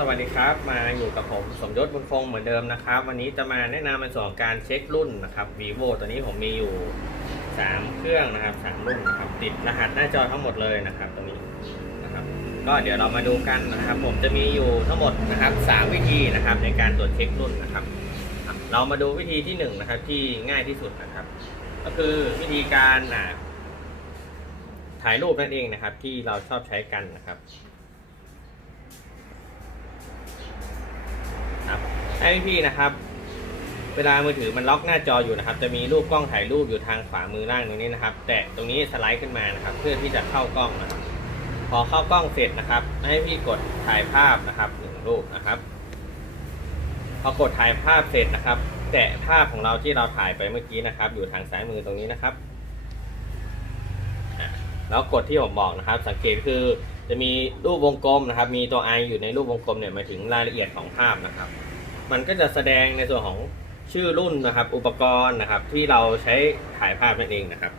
สวัสดีครับ มาอยู่กับผมสมยศบุญคงเหมือนเดิมนะครับ วันนี้จะมาแนะนำในส่วนของการเช็ครุ่นนะครับ vivo ตัวนี้ผมมีอยู่ 3 เครื่องนะครับ 3 รุ่นนะครับ ติดรหัสหน้าจอทั้งหมดเลยนะครับตัวนี้นะครับ ก็เดี๋ยวเรามาดูกันนะครับ ผมจะมีอยู่ทั้งหมดนะครับ 3 วิธีนะครับในการตรวจเช็ครุ่นนะครับ เรามาดูวิธีที่1นะครับที่ง่ายที่สุดนะครับ ก็คือวิธีการถ่ายรูปนั่นเองนะครับ ที่เราชอบใช้กันนะครับ ครับ ให้พี่ๆนะครับ เวลามือถือมันล็อกหน้าจออยู่นะครับ จะมีรูปกล้องถ่ายรูปอยู่ทางขวามือล่างตรงนี้นะครับ แตะตรงนี้สไลด์ขึ้นมานะครับ เพื่อที่จะเข้ากล้องนะครับ พอเข้ากล้องเสร็จนะครับ ให้พี่กดถ่ายภาพนะครับหนึ่งรูปนะครับพอกดถ่ายภาพเสร็จนะครับ แตะภาพของเราที่เราถ่ายไปเมื่อกี้นะครับ อยู่ทางซ้ายมือตรงนี้นะครับแล้วกดที่ผมบอกนะครับ สังเกตคือจะมีรูปวงกลมนะครับ มีตัว i อยู่ในรูปวงกลมเนี่ยหมายถึงรายละเอียดของภาพนะครับ มันก็จะแสดงในส่วนของชื่อรุ่นนะครับ อุปกรณ์นะครับ ที่เราใช้ถ่ายภาพนั่นเองนะครับ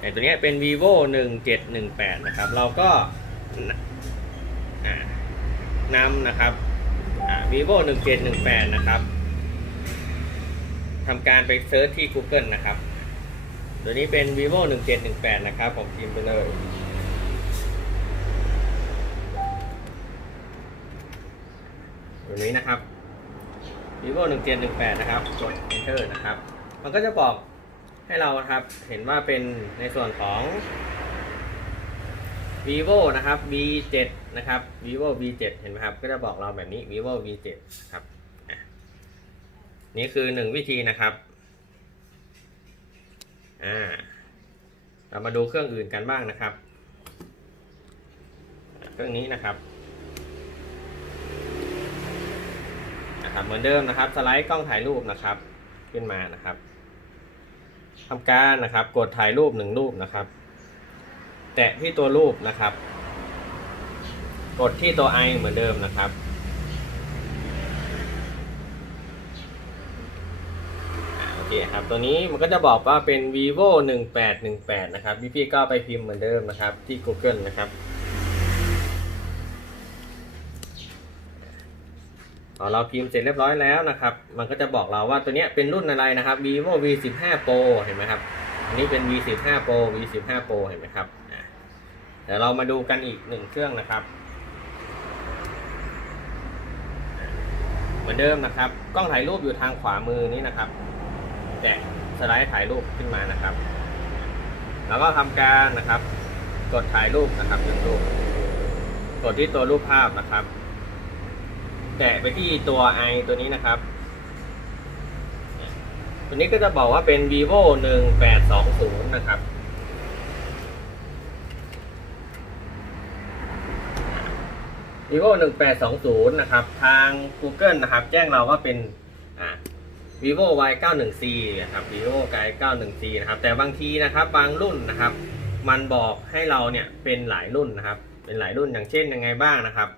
ไอตัวนี้เป็น vivo 1718 นะครับ เราก็นำนะครับ vivo 1718 นะครับทำการไปเซิร์ชที่ Google นะครับ ตัวนี้เป็น vivo 1718 นะครับ ผมพิมพ์ไปเลย ตัวนี้นะครับ vivo 1718นะครับ กด enter นะครับ มันก็จะบอกให้เราครับ เห็นว่าเป็นในส่วนของ vivo นะครับ v7 นะครับ vivo v7 เห็นไหมครับ ก็จะบอกเราแบบนี้ vivo v7 ครับ นี่คือหนึ่งวิธีนะครับ อ่า เรามาดูเครื่องอื่นกันบ้างนะครับ เครื่องนี้นะครับ นะครับเหมือนเดิมนะครับ สไลด์กล้องถ่ายรูปนะครับ ขึ้นมานะครับทำการนะครับ กดถ่ายรูปหนึ่งรูปนะครับ แตะที่ตัวรูปนะครับ กดที่ตัวไอเหมือนเดิมนะครับโอเคครับ ตัวนี้มันก็จะบอกว่าเป็น vivo 1818 นะครับพี่ๆก็ไปพิมพ์เหมือนเดิมนะครับ ที่ Google นะครับ พอเราพิมพ์เสร็จเรียบร้อยแล้วนะครับ มันก็จะบอกเราว่าตัวนี้เป็นรุ่นอะไรนะครับ vivo v 1 5 pro เห็นไหมครับ อันนี้เป็น v 1 5 pro v 1 5 pro เห็นไหมครับเดี๋ยวเรามาดูกันอีกหนึ่งเครื่องนะครับ เหมือนเดิมนะครับ กล้องถ่ายรูปอยู่ทางขวามือนี้นะครับ แตะสไลด์ถ่ายรูปขึ้นมานะครับ แล้วก็ทำการนะครับ กดถ่ายรูปนะครับหนึ่งรูป กดที่ตัวรูปภาพนะครับ แตะไปที่ตัว i ตัวนี้นะครับ ตัวนี้ก็จะบอกว่าเป็น vivo 1820 นะครับ vivo 1820 นะครับ ทาง Google นะครับ แจ้งเราว่าเป็นอ่า vivo y 91 c นะครับ vivo y 91 c นะครับ แต่บางทีนะครับ บางรุ่นนะครับ มันบอกให้เราเนี่ยเป็นหลายรุ่นนะครับ เป็นหลายรุ่นอย่างเช่นยังไงบ้างนะครับ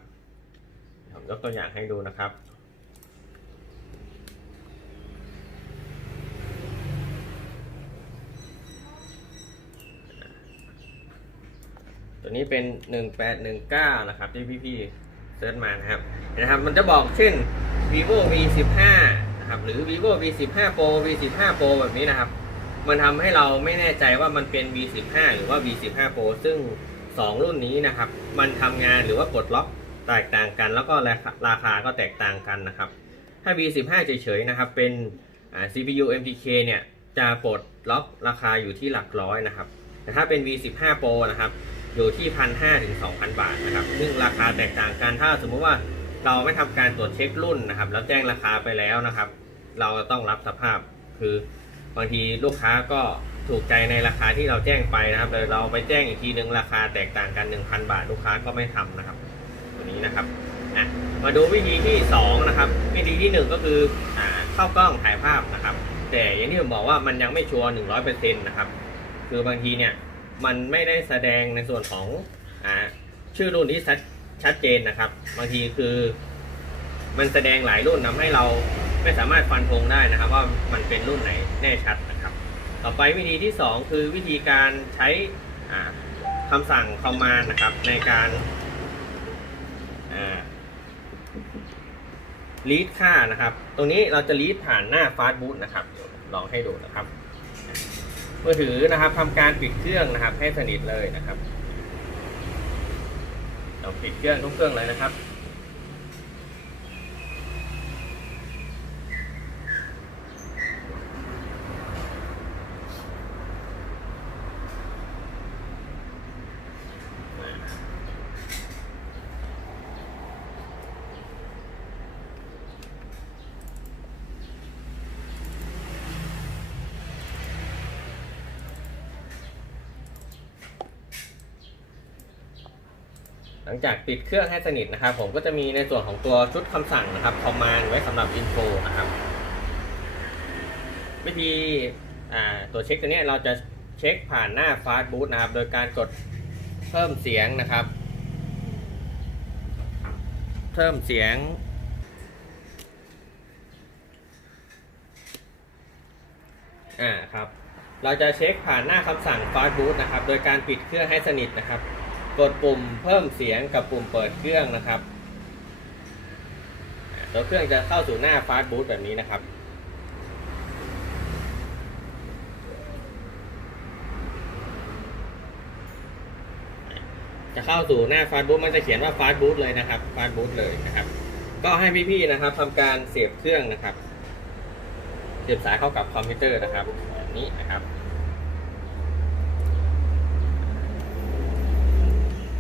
ยกตัวอย่างให้ดูนะครับ ตัวนี้เป็น 1819 นะครับ ที่พี่ๆเซิร์ชมานะครับนะครับ มันจะบอกเช่น vivo v 1 5นะครับ หรือ vivo v 1 5 pro v 1 5 pro แบบนี้นะครับ มันทำให้เราไม่แน่ใจว่ามันเป็น v 1 5หรือว่า v 1 5 pro ซึ่ง 2 รุ่นนี้นะครับ มันทำงานหรือว่ากดล็อก แตกต่างกัน แล้วก็ราคาาคาก็แตกต่างกันนะครับ ถ้า v 1 5 เฉยๆนะครับ เป็น CPU MTK เนี่ยจะปลดล็อกราคาอยู่ที่หลักร้อยนะครับ แต่ถ้าเป็น v 1 5 pro นะครับ อยู่ที่พันห้าถึงสองพันบาทนะครับ ซึ่งราคาแตกต่างกัน ถ้าสมมุติว่าเราไม่ทำการตรวจเช็ครุ่นนะครับ แล้วแจ้งราคาไปแล้วนะครับ เราจะต้องรับสภาพ คือบางทีลูกค้าก็ถูกใจในราคาที่เราแจ้งไปนะครับแต่เราไปแจ้งอีกทีนึงราคาแตกต่างกัน 1,000 บาท ลูกค้าก็ไม่ทำนะครับ ตัวนี้นะครับอะมาดูวิธีที่สองนะครับวิธีที่หนึ่งก็คืออ่าเข้ากล้องถ่ายภาพนะครับ แต่อย่างที่ผมบอกว่ามันยังไม่ชัวร์หนึ่งร้อยเปอร์เซ็นต์นะครับ คือบางทีเนี่ยมันไม่ได้แสดงในส่วนของอ่าชื่อรุ่นที่ชัดชัดเจนนะครับ บางทีคือมันแสดงหลายรุ่นทำให้เราไม่สามารถฟันธงได้นะครับ ว่ามันเป็นรุ่นไหนแน่ชัดนะครับ ต่อไปวิธีที่ 2 คือวิธีการใช้อ่าคำสั่งคอมมานด์นะครับ ในการ ลีดค่านะครับ ตรงนี้เราจะลีดผ่านหน้าฟาสต์บูตนะครับลองให้ดูนะครับมือถือนะครับทำการปิดเครื่องนะครับ ให้สนิทเลยนะครับเราปิดเครื่องทุกเครื่องเลยนะครับ หลัง จากปิดเครื่องให้สนิทนะครับ ผมก็จะมีในส่วนของตัวชุดคำสั่งนะครับคอมมานด์ไว้สำหรับอินโฟนะครับ วิธีตัวเช็คตัวนี้เราจะเช็คผ่านหน้าฟาสต์บู t นะครับ โดยการกดเพิ่มเสียงนะครับ เพิ่มเสียง อ่าครับ เราจะเช็คผ่านหน้าคำสั่ง Fast Boot นะครับ โดยการปิดเครื่องให้สนิทนะครับ กดปุ่มเพิ่มเสียงกับปุ่มเปิดเครื่องนะครับตัวเครื่องจะเข้าสู่หน้า Fast Boot แบบนี้นะครับ จะเข้าสู่หน้า Fast Boot มันจะเขียนว่า Fast Boot เลยนะครับ Fast Boot เลยนะครับ ก็ให้พี่ๆนะครับทำการเสียบเครื่องนะครับ เสียบสายเข้ากับคอมพิวเตอร์นะครับแบบนี้นะครับ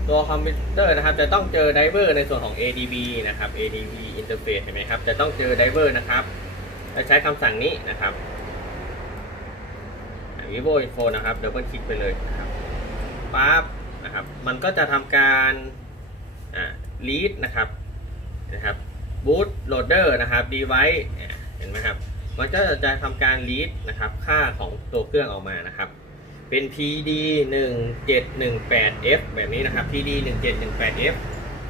ตัวคอมพิวเตอร์นะครับจะต้องเจอไดเวอร์ในส่วนของ ADB นะครับ ADB interface เห็นไหมครับ จะต้องเจอไดเวอร์นะครับและใช้คำสั่งนี้นะครับ vivo info นะครับเดี๋ยวเพิ่คลิกไปเลยนะครับปั๊บนะครับ มันก็จะทำการอ่า read นะครับนะครับ boot loader นะครับ device เนี่ยเห็นไหมครับ มันก็จะทำการ read นะครับ ค่าของตัวเครื่องออกมานะครับ เป็น PD 1718F แบบนี้นะครับ PD 1718F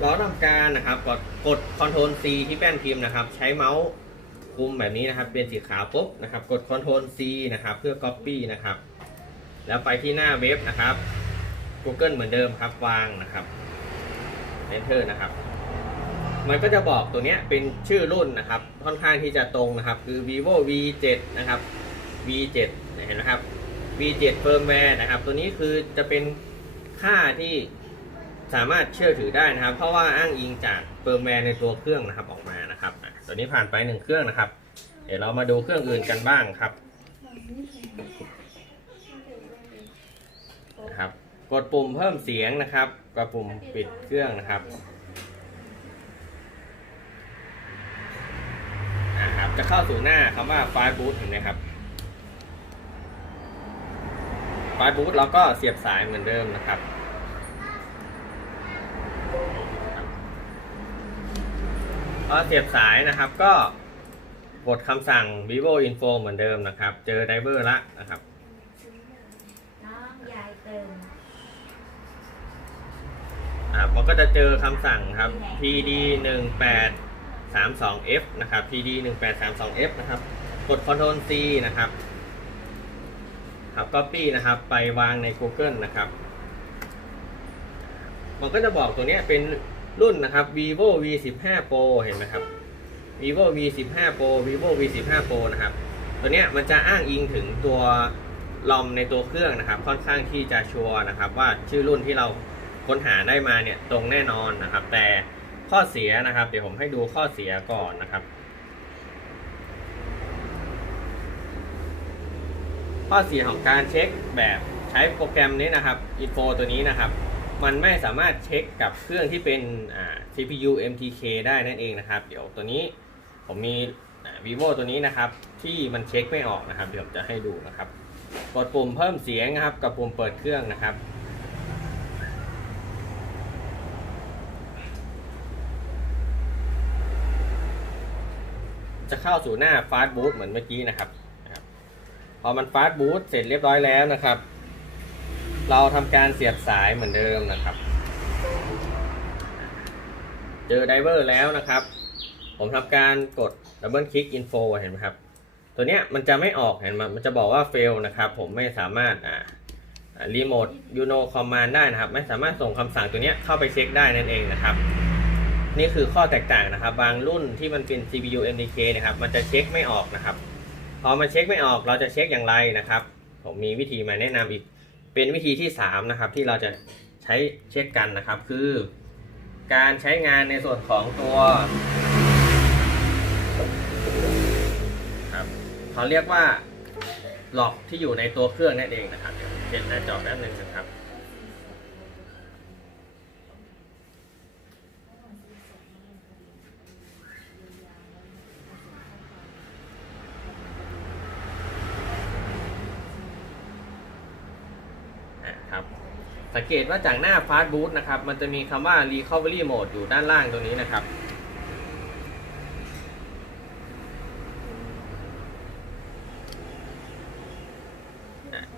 เราทำการนะครับกดกด Ctrl C ที่แป้นพิมพ์นะครับ ใช้เมาส์คุมแบบนี้นะครับ เป็นสีขาวปุ๊บนะครับ กด Ctrl C นะครับ เพื่อ Copy นะครับ แล้วไปที่หน้าเว็บนะครับ Google เหมือนเดิมครับ วางนะครับ Enter นะครับ มันก็จะบอกตัวนี้เป็นชื่อรุ่นนะครับ ค่อนข้างที่จะตรงนะครับ คือ vivo v7 นะครับ v7 เห็นไหมครับ v7 firmware นะครับ ตัวนี้คือจะเป็นค่าที่สามารถเชื่อถือได้นะครับ เพราะว่าอ้างอิงจากเฟิร์มแวร์ในตัวเครื่องนะครับออกมานะครับตัวนี้ผ่านไปหนึ่งเครื่องนะครับ เดี๋ยวเรามาดูเครื่องอื่นกันบ้างครับนะครับ กดปุ่มเพิ่มเสียงนะครับกับปุ่มปิดเครื่องนะครับนะครับ จะเข้าสู่หน้าคำว่า Fast Boot เห็นไหมครับ Fast Boot เราก็เสียบสายเหมือนเดิมนะครับ พอเสียบสายนะครับก็กดคำสั่ง vivo info เหมือนเดิมนะครับ เจอไดเวอร์ละนะครับน้องยายเติมอ่ามันก็จะเจอคำสั่งครับ pd 1 8 3 2 f นะครับ pd 1 8 3 2 f นะครับ กด ctrl c นะครับ ครับ copy นะครับ ไปวางใน google นะครับ มันก็จะบอกตัวนี้เป็นรุ่นนะครับ vivo v 1 5 pro เห็นไหมครับ vivo v 1 5 pro vivo v 1 5 pro นะครับ ตัวนี้มันจะอ้างอิงถึงตัวลอมในตัวเครื่องนะครับ ค่อนข้างที่จะชัวร์นะครับ ว่าชื่อรุ่นที่เราค้นหาได้มาเนี่ยตรงแน่นอนนะครับ แต่ข้อเสียนะครับ เดี๋ยวผมให้ดูข้อเสียก่อนนะครับ ข้อเสียของการเช็คแบบใช้โปรแกรมนี้นะครับ info ตัวนี้นะครับ มันไม่สามารถเช็คกับเครื่องที่เป็น CPU MTK ได้นั่นเองนะครับ เดี๋ยวตัวนี้ผมมี vivo ตัวนี้นะครับ ที่มันเช็คไม่ออกนะครับ เดี๋ยวจะให้ดูนะครับ กดปุ่มเพิ่มเสียงนะครับ กับปุ่มเปิดเครื่องนะครับจะเข้าสู่หน้า Fast Boot เหมือนเมื่อกี้นะครับ พอมัน Fast Boot เสร็จเรียบร้อยแล้วนะครับ เราทำการเสียบสายเหมือนเดิมนะครับ เจอไดเวอร์แล้วนะครับ ผมทำการกดดับเบิลคลิกอินโฟเห็นไหมครับ ตัวเนี้ยมันจะไม่ออกเห็นไหมมันจะบอกว่า fail นะครับ ผมไม่สามารถอ่ารีโมทยูโนคอมมานได้นะครับ ไม่สามารถส่งคำสั่งตัวเนี้ยเข้าไปเช็คได้นั่นเองนะครับ นี่คือข้อแตกต่างนะครับ บางรุ่นที่มันเป็น CPU MDK นะครับ มันจะเช็คไม่ออกนะครับ พอมันเช็คไม่ออกเราจะเช็คอย่างไรนะครับ ผมมีวิธีมาแนะนำอีก เป็นวิธีที่3นะครับที่เราจะใช้เช็คกันนะครับ คือ การใช้งานในส่วนของตัวครับเขาเรียกว่าหลอกที่อยู่ในตัวเครื่องนั่นเองนะครับเดี๋ยวเช็คหน้าจอแป๊บนึงนะครับสัง เกตว่าจากหน้า Fast Boot นะครับ มันจะมีคำว่า Recovery Mode อยู่ด้านล่างตรงนี้นะครับ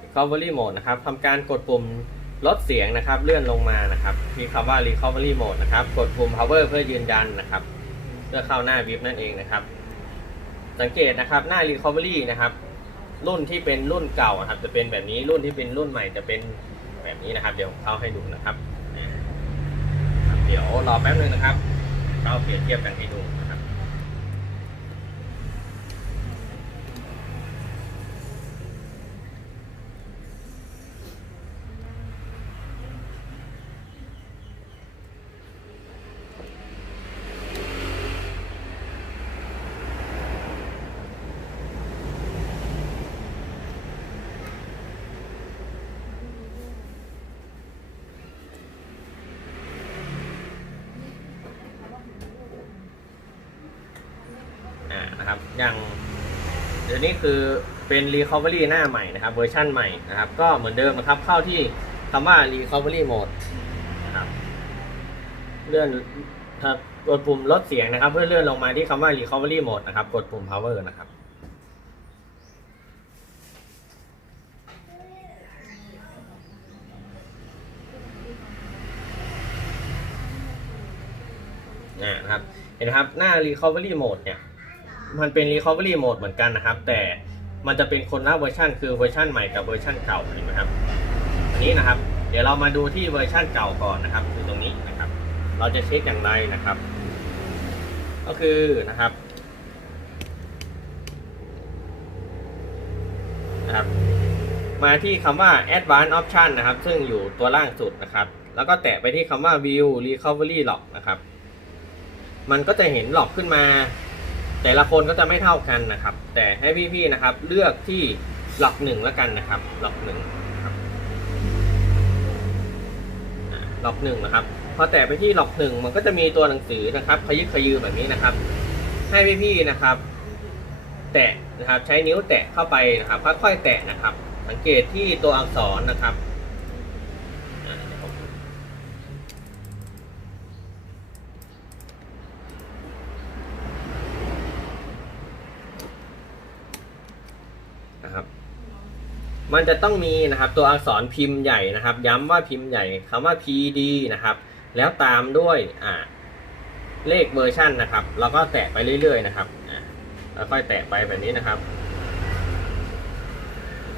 Recovery Mode นะครับทำการกดปุ่มลดเสียงนะครับ เลื่อนลงมานะครับ มีคำว่า Recovery Mode นะครับ กดปุ่ม Power เพื่อยืนยันนะครับ เพื่อเข้าหน้าวิบนั่นเองนะครับ สังเกตนะครับหน้า Recovery นะครับ รุ่นที่เป็นรุ่นเก่าครับ จะเป็นแบบนี้รุ่นที่เป็นรุ่นใหม่จะเป็น แบบนี้นะครับ เดี๋ยวเข้าให้ดูนะครับ เดี๋ยวรอแป๊บนึงนะครับเข้าเปรียบเทียบกันให้ดูนะครับ อ่านะครับอย่างเดี๋ยวนี้คือ เป็น Recovery หน้าใหม่นะครับเวอร์ชั่นใหม่นะครับ ก็เหมือนเดิมนะครับ เข้าที่คำว่า Recovery Mode นะครับเลื่อนกดปุ่มลดเสียงนะครับ เพื่อเลื่อนลงมาที่คำว่า Recovery Mode นะครับ กดปุ่ม Power นะครับอ่นะครับเห็นไหมครับหน้า recovery mode เนี่ย มันเป็น recovery mode เหมือนกันนะครับ แต่ มันจะเป็นคนละเวอร์ชันคือเวอร์ชันใหม่กับเวอร์ชันเก่าเห็นไหมครับอันนี้นะครับ เดี๋ยวเรามาดูที่เวอร์ชันเก่าก่อนนะครับคือตรงนี้นะครับ เราจะเช็คอย่างไรนะครับ ก็คือนะครับนะครับ มาที่คำว่า advanced option นะครับ ซึ่งอยู่ตัวล่างสุดนะครับ แล้วก็แตะไปที่คำว่า view recovery log นะครับ มันก็จะเห็นหลอกขึ้นมา แต่ละคนก็จะไม่เท่ากันนะครับ แต่ให้พี่ๆนะครับ เลือกที่หลอกหนึ่งแล้วกันนะครับ หลอกหนึ่งหลอกหนึ่งนะครับพอแตะไปที่หลอกหนึ่งมันก็จะมีตัวหนังสือนะครับ ขยิบขยือแบบนี้นะครับ ให้พี่ๆนะครับ แตะนะครับ ใช้นิ้วแตะเข้าไปนะครับค่อยๆแตะนะครับ สังเกตที่ตัวอักษรนะครับอ่าเดี๋ยวผม นะครับ มันจะต้องมีนะครับตัวอักษรพิมพ์ใหญ่นะครับ ย้ำว่าพิมพ์ใหญ่คำว่า PD นะครับ แล้วตามด้วยอ่าเลขเวอร์ชันนะครับเราก็แตะไปเรื่อยๆนะครับแล้วค่อยแตะไปแบบนี้นะครับ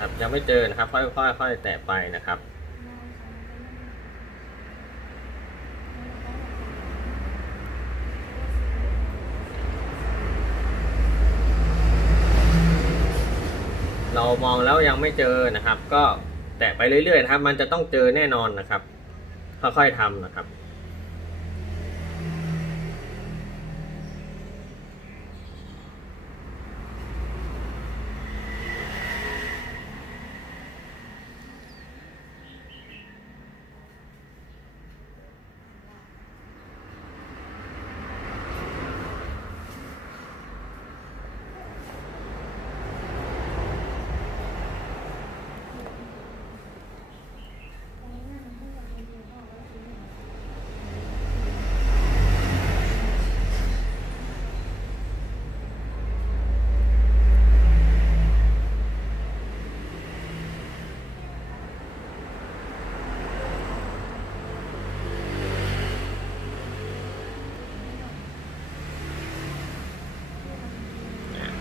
ครับยังไม่เจอนะครับ ค่อยๆค่อยๆแตะไปนะครับ เรา มองแล้วยังไม่เจอนะครับ ก็แตะไปเรื่อยๆนะครับ มันจะต้องเจอแน่นอนนะครับ ค่อยๆทำนะครับ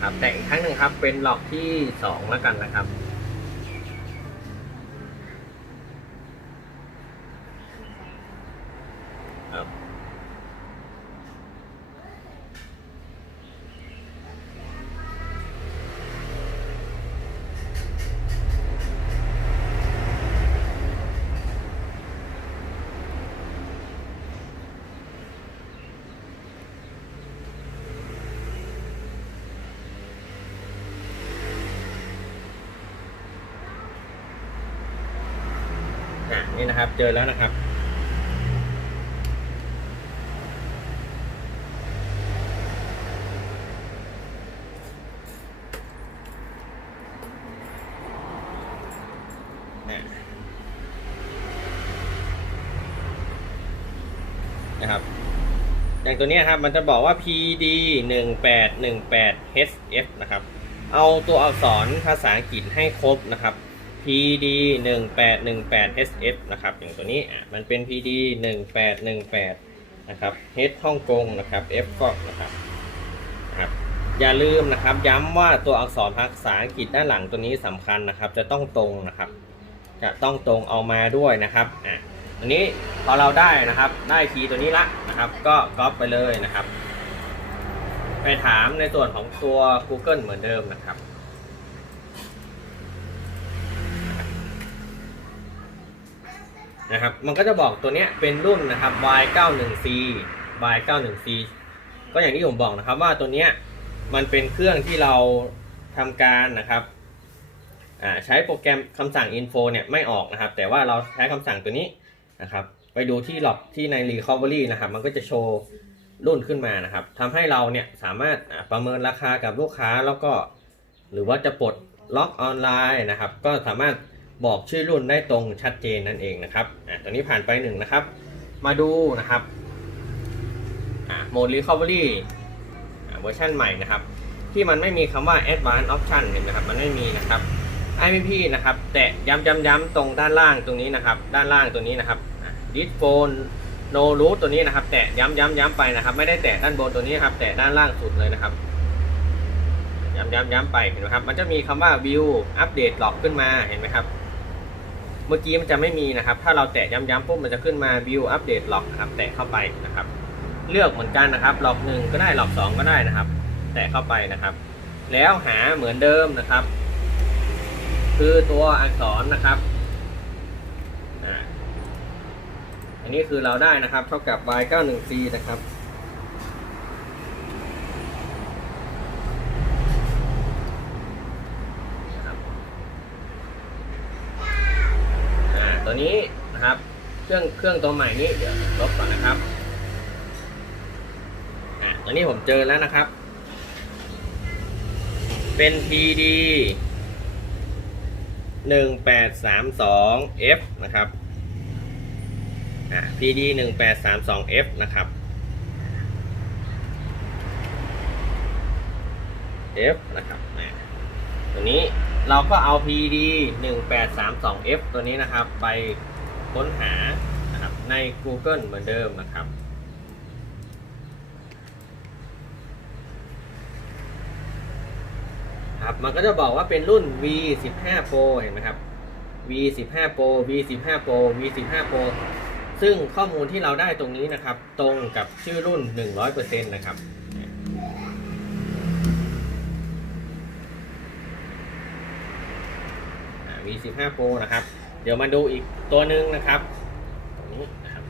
ครับ แต่อีกครั้งหนึ่งครับเป็นหลอกที่สองแล้วกันนะครับ นี่นะครับ เจอแล้วนะครับเนี่ยนะครับ อย่างตัวนี้ครับ มันจะบอกว่า PD 1 8 1 8 HF นะครับ เอาตัวอักษรภาษาอังกฤษให้ครบนะครับ PD 1 8 1 8 HF นะครับ อย่างตัวนี้มันเป็น PD 1 8 1 8นะครับ H ฮ่องกงนะครับ F ก็นะครับครับ อย่าลืมนะครับ ย้ำว่าตัวอักษรภาษาอังกฤษด้านหลังตัวนี้สำคัญนะครับ จะต้องตรงนะครับ จะต้องตรงเอามาด้วยนะครับอะอันนี้พอเราได้นะครับ ได้คีย์ตัวนี้ละนะครับ ก็ก๊อปไปเลยนะครับ ไปถามในส่วนของตัว Google เหมือนเดิมนะครับ นะครับ มันก็จะบอกตัวเนี้ยเป็นรุ่นนะครับ Y91C Y91C ก็อย่างที่ผมบอกนะครับว่าตัวเนี้ยมันเป็นเครื่องที่เราทำการนะครับใช้โปรแกรมคำสั่ง info เนี่ยไม่ออกนะครับ แต่ว่าเราใช้คำสั่งตัวนี้นะครับ ไปดูที่หลอกที่ใน recovery นะครับ มันก็จะโชว์รุ่นขึ้นมานะครับทำให้เราเนี่ยสามารถประเมินราคากับลูกค้าแล้วก็ หรือว่าจะปลดล็อกออนไลน์นะครับ ก็สามารถ บอกชื่อรุ่นได้ตรงชัดเจนนั่นเองนะครับอ่าตัวนี้ผ่านไปหนึ่งนะครับ มาดูนะครับอ่าโหมด recovery อ่าเวอร์ชันใหม่นะครับ ที่มันไม่มีคำว่า advanced option เห็นไหมครับ มันไม่มีนะครับ IPP นะครับ แตะย้ำย้ำย้ำตรงด้านล่างตรงนี้นะครับ ด้านล่างตัวนี้นะครับดิสโฟนโนรูตัวนี้นะครับ แตะย้ำย้ำย้ำไปนะครับ ไม่ได้แตะด้านบนตัวนี้ครับ แตะด้านล่างสุดเลยนะครับย้ำย้ำย้ำไปเห็นไหมครับ มันจะมีคำว่า view อัปเดตหลอกขึ้นมาเห็นไหมครับ เมื่อกี้มันจะไม่มีนะครับ ถ้าเราแตะย้ำย้ำปุ๊บมันจะขึ้นมา view อัปเดตหลอกนะครับ แตะเข้าไปนะครับ เลือกเหมือนกันนะครับหลอกหนึ่งก็ได้หลอกสองก็ได้นะครับ แตะเข้าไปนะครับ แล้วหาเหมือนเดิมนะครับ คือตัวอักษรนะครับอันนี้คือเราได้นะครับ เท่ากับ y 9 1 c นะครับนะครับอ่าตัวนี้นะครับ เครื่องเครื่องตัวใหม่นี้เดี๋ยวลบก่อนนะครับอ่าตัวนี้ผมเจอแล้วนะครับ เป็น PD หนึ่งแปดสามสอง F นะครับ อ่า PD หนึ่งแปดสามสอง F นะครับ F นะครับอ่าตัวนี้เราก็เอา PD หนึ่งแปดสามสอง F ตัวนี้นะครับ ไป ค้นหานะครับใน Google เหมือนเดิมนะครับครับมันก็จะบอกว่าเป็นรุ่น V 1 5 Pro เห็นไหมครับ V 1 5 Pro V 1 5 Pro V 1 5 Pro ซึ่งข้อมูลที่เราได้ตรงนี้นะครับ ตรงกับชื่อรุ่น 100%นะครับอ่า V 1 5 Pro นะครับ ดี๋ยวมาดูอีกตัวหนึ่งนะครับตรงนี้นะครับ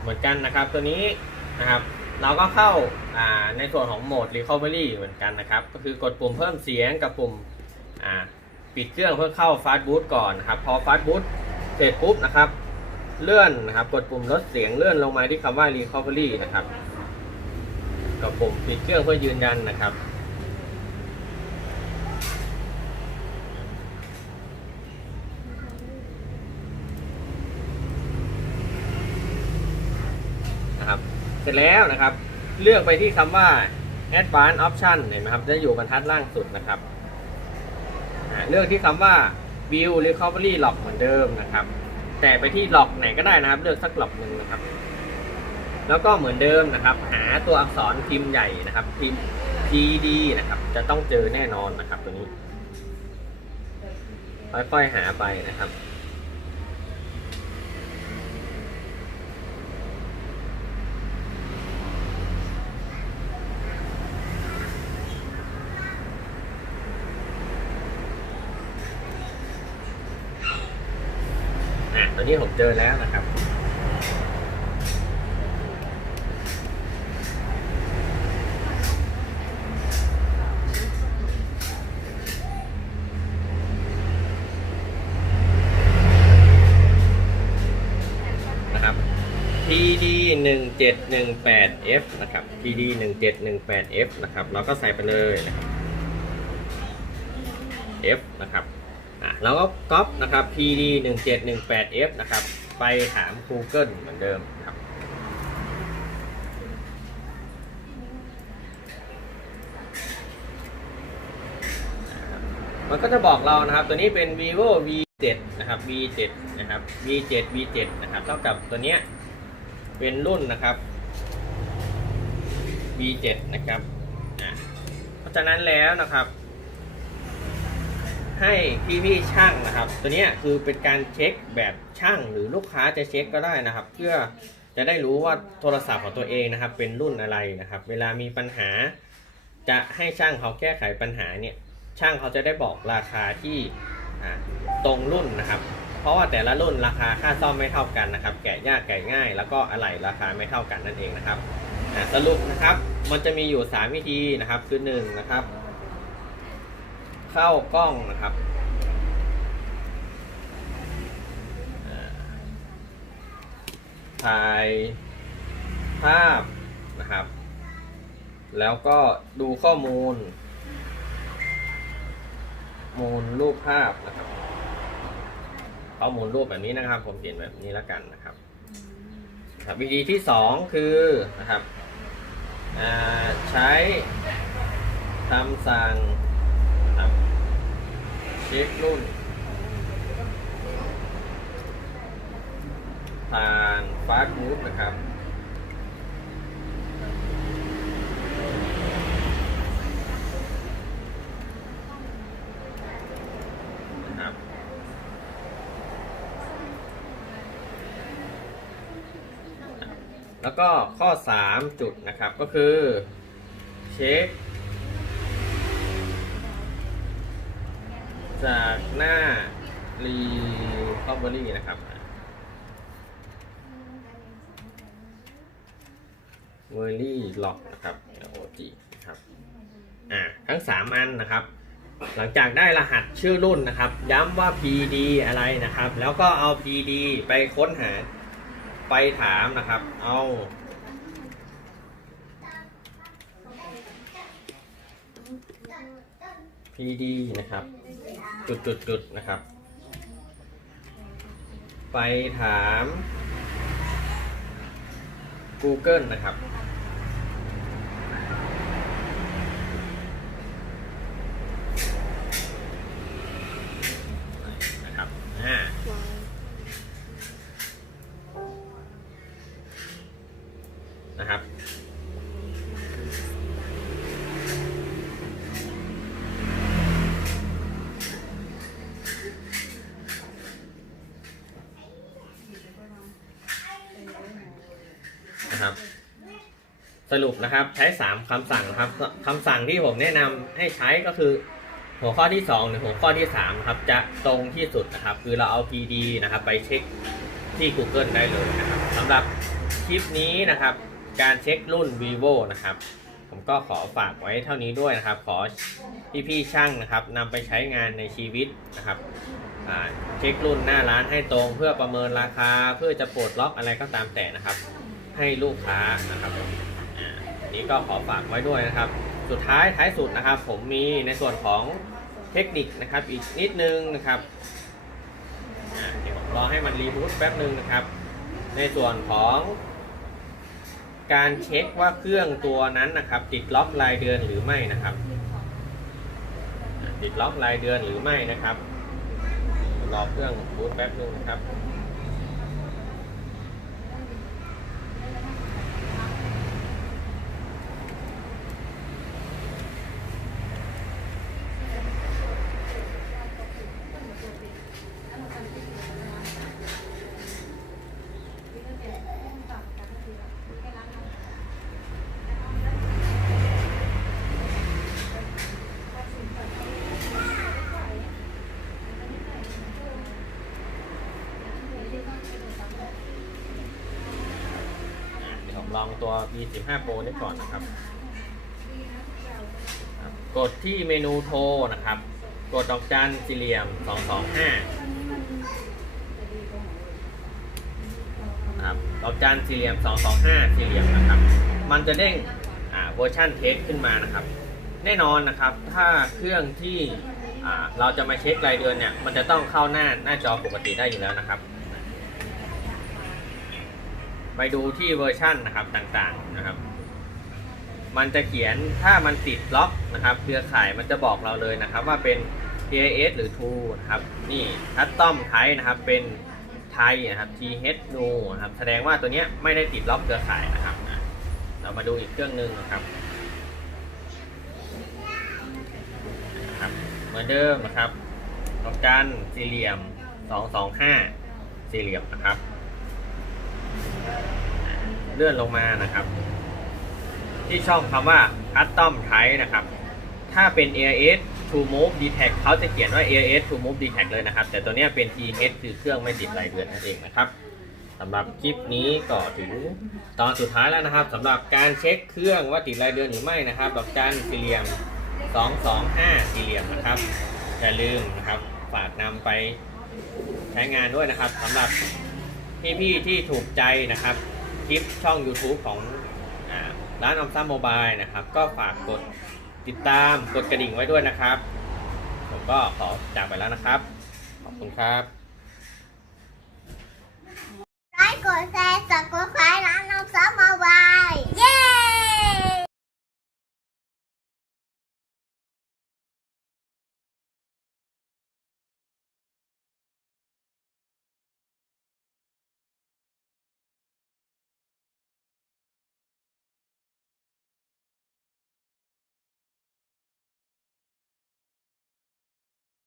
เหมือนกันนะครับตัวนี้นะครับ เราก็เข้าาในส่วนของโหมด Recovery เหมือนกันนะครับ ก็คือกดปุ่มเพิ่มเสียงกับปุ่มปิดเครื่องเพื่อเข้า Fast Boot ก่อนนะครับ พอ Fast Boot เสร็จปุ๊บนะครับ เลื่อนนะครับ กดปุ่มลดเสียงเลื่อนลงมาที่คำว่า Recovery นะครับกับปุ่มปิดเครื่องเพื่อยืนยันนะครับ นะครับ เสร็จแล้วนะครับ เลือกไปที่คำว่า Advanced Option เห็นไหมครับ จะอยู่บรรทัดล่างสุดนะครับ เลือกที่คำว่า View Recovery Lock เหมือนเดิมนะครับ แต่ไปที่หลอกไหนก็ได้นะครับ เลือกสักหลอกหนึ่งนะครับ แล้วก็เหมือนเดิมนะครับ หาตัวอักษรพิมพ์ใหญ่นะครับ พิมพ์ PD นะครับ จะต้องเจอแน่นอนนะครับตัวนี้ค่อยๆหาไปนะครับ เจอแล้วนะครับ นะครับ TD 1 7 1 8 F นะครับ TD 1 7 1 8 F นะครับ เราก็ใส่ไปเลยนะครับ F นะครับ อะเราก็ก๊อปนะครับ PD หนึ่งเจ็ดหนึ่งแปด F นะครับ ไปถาม Google เหมือนเดิมครับมันก็จะบอกเรานะครับ ตัวนี้เป็น vivo v7 นะครับ v7 นะครับ v7 v7 นะครับ เท่ากับตัวเนี้ยเป็นรุ่นนะครับ v7 นะครับอะเพราะฉะนั้นแล้วนะครับ ให้พี่ๆช่างนะครับ ตัวนี้คือเป็นการเช็คแบบช่างหรือลูกค้าจะเช็คก็ได้นะครับ เพื่อจะได้รู้ว่าโทรศัพท์ของตัวเองนะครับ เป็นรุ่นอะไรนะครับ เวลามีปัญหา จะให้ช่างเขาแก้ไขปัญหาเนี่ยช่างเขาจะได้บอกราคาที่ตรงรุ่นนะครับ เพราะว่าแต่ละรุ่นราคาค่าซ่อมไม่เท่ากันนะครับ แกะยากแกะง่าย แล้วก็อะไหล่ราคาไม่เท่ากันนั่นเองนะครับสรุปนะครับมันจะมีอยู่ 3 วิธีนะครับคือ1นะครับ เข้ากล้องนะครับถ่ายภาพนะครับ แล้วก็ดูข้อมูล มูลรูปภาพนะครับ ข้อมูลรูปแบบนี้นะครับ ผมเขียนแบบนี้แล้วกันนะครับครับวิธีที่สองคือนะครับใช้คำสั่ง ครับเช็ครุ่นผ่านฟาสต์มูฟนะครับนะครับแล้วก็ข้อ 3 จุดนะครับก็คือ เช็ค จากหน้ารีคอ v เบอรี่นะครับ เวอรี่ล็อกนะครับ OG นะครับ อ่า ทั้ง 3 อันนะครับ หลังจากได้รหัสชื่อรุ่นนะครับ ย้ำว่า PD อะไรนะครับ แล้วก็เอา PD ไปค้นหา ไปถามนะครับ เอา PD นะครับ จุดจุดจุดนะครับ ไปถาม Google นะครับนะครับ อ่า นะครับ นะครับ ส รุปนะครับ ใช้ 3คำสั่งครับคำสั่งที่ผมแนะนำให้ใช้ก็คือ หัวข้อที่ 2 หรือหัวข้อที่3ครับจะตรงที่สุดนะครับ คือเราเอา PD นะครับ ไปเช็คที่ Google ได้เลยนะครับสำหรับคลิปนี้นะครับ การเช็ครุ่น vivo นะครับ ผมก็ขอฝากไว้เท่านี้ด้วยนะครับ ขอพี่ๆช่างนะครับนำไปใช้งานในชีวิตนะครับเช็ครุ่นหน้าร้านให้ตรงเพื่อประเมินราคาเพื่อจะปลดล็อกอะไรก็ตามแต่นะครับ ให้ลูกค้านะครับ อ่านี้ก็ขอฝากไว้ด้วยนะครับ สุดท้ายท้ายสุดนะครับ ผมมีในส่วนของเทคนิคนะครับ อีกนิดนึงนะครับเดี๋ยวผมรอให้มันรีบูตแป๊บนึงนะครับ ในส่วนของการเช็คว่าเครื่องตัวนั้นนะครับ ติดล็อกรายเดือนหรือไม่นะครับ ติดล็อกรายเดือนหรือไม่นะครับรอเครื่องบูตแป๊บนึงนะครับ ลองตัว V15 Pro นี้ก่อนนะครับ กดที่เมนูโทรนะครับ กดดอกจันสี่เหลี่ยม 225ครับดอกจันสี่เหลี่ยม 225 สี่เหลี่ยมนะครับ มันจะเด้งอ่าเวอร์ชันเทสขึ้นมานะครับ แน่นอนนะครับ ถ้าเครื่องที่อ่าเราจะมาเช็ครายเดือนเนี่ย มันจะต้องเข้าหน้าหน้าจอปกติได้อยู่แล้วนะครับ ไปดูที่เวอร์ชันนะครับต่างๆนะครับ มันจะเขียนถ้ามันติดล็อกนะครับ เครือข่ายมันจะบอกเราเลยนะครับ ว่าเป็น TIS หรือ True นะครับ นี่คัสตอมไทนะครับเป็นไทยนะครับ TH No นะครับ แสดงว่าตัวเนี้ยไม่ได้ติดล็อกเครือข่ายนะครับ เรามาดูอีกเครื่องหนึ่งนะครับครับเหมือนเดิมนะครับดอกจันสี่เหลี่ยม 225 สี่เหลี่ยมนะครับ เลื่อนลงมานะครับ ที่ช่องคำว่า Custom Type นะครับ ถ้าเป็น AIS to move detect เขาจะเขียนว่า AIS to move detect เลยนะครับ แต่ตัวนี้เป็น TH คือเครื่องไม่ติดรายเดือนนั่นเองนะครับสำหรับคลิปนี้ก็ถึงตอนสุดท้ายแล้วนะครับสำหรับการเช็คเครื่องว่าติดรายเดือนหรือไม่นะครับดอกจันสี่เหลี่ยม 225 สี่เหลี่ยมนะครับอย่าลืมนะครับฝากนำไปใช้งานด้วยนะครับสำหรับพี่ๆที่ถูกใจนะครับ คลิปช่อง YouTube ของร้านออมซ่าโมบายนะครับ ก็ฝากกดติดตามกดกระดิ่งไว้ด้วยนะครับ ผมก็ขอจากไปแล้วนะครับ ขอบคุณครับไลค์กดแชร์สับกดไลค์ร้านออมซ่าโมบายเย้